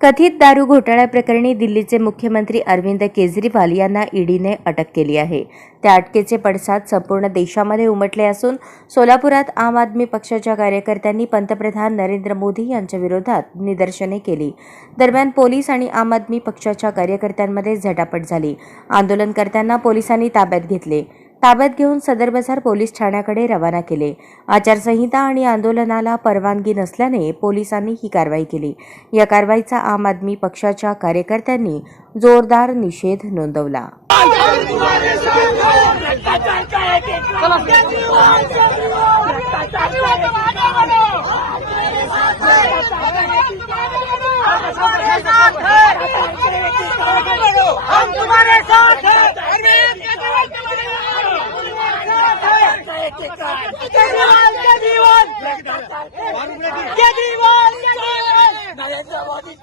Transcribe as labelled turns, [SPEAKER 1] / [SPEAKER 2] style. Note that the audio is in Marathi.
[SPEAKER 1] कथित दारू घोटाळ्याप्रकरणी दिल्लीचे मुख्यमंत्री अरविंद केजरीवाल यांना ईडीने अटक केली आहे. त्या अटकेचे पडसाद संपूर्ण देशामध्ये उमटले असून सोलापुरात आम आदमी पक्षाच्या कार्यकर्त्यांनी पंतप्रधान नरेंद्र मोदी यांच्या विरोधात निदर्शने केली. दरम्यान पोलीस आणि आम आदमी पक्षाच्या कार्यकर्त्यांमध्ये झटापट झाली. आंदोलनकर्त्यांना पोलिसांनी ताब्यात घेतले. ताब्यात घेऊन सदर बाजार पोलीस ठाण्याकडे रवाना केले. आचारसंहिता आणि आंदोलनाला परवानगी नसल्याने पोलिसांनी ही कारवाई केली. या कारवाईचा आम आदमी पक्षाच्या कार्यकर्त्यांनी जोरदार निषेध नोंदवला.
[SPEAKER 2] हम तुम्हारे साथ हैं अरविंद केजरीवाल तुम्हारे केजरीवाल केजरीवाल केजरीवाल केजरीवाल नरेंद्र मोदी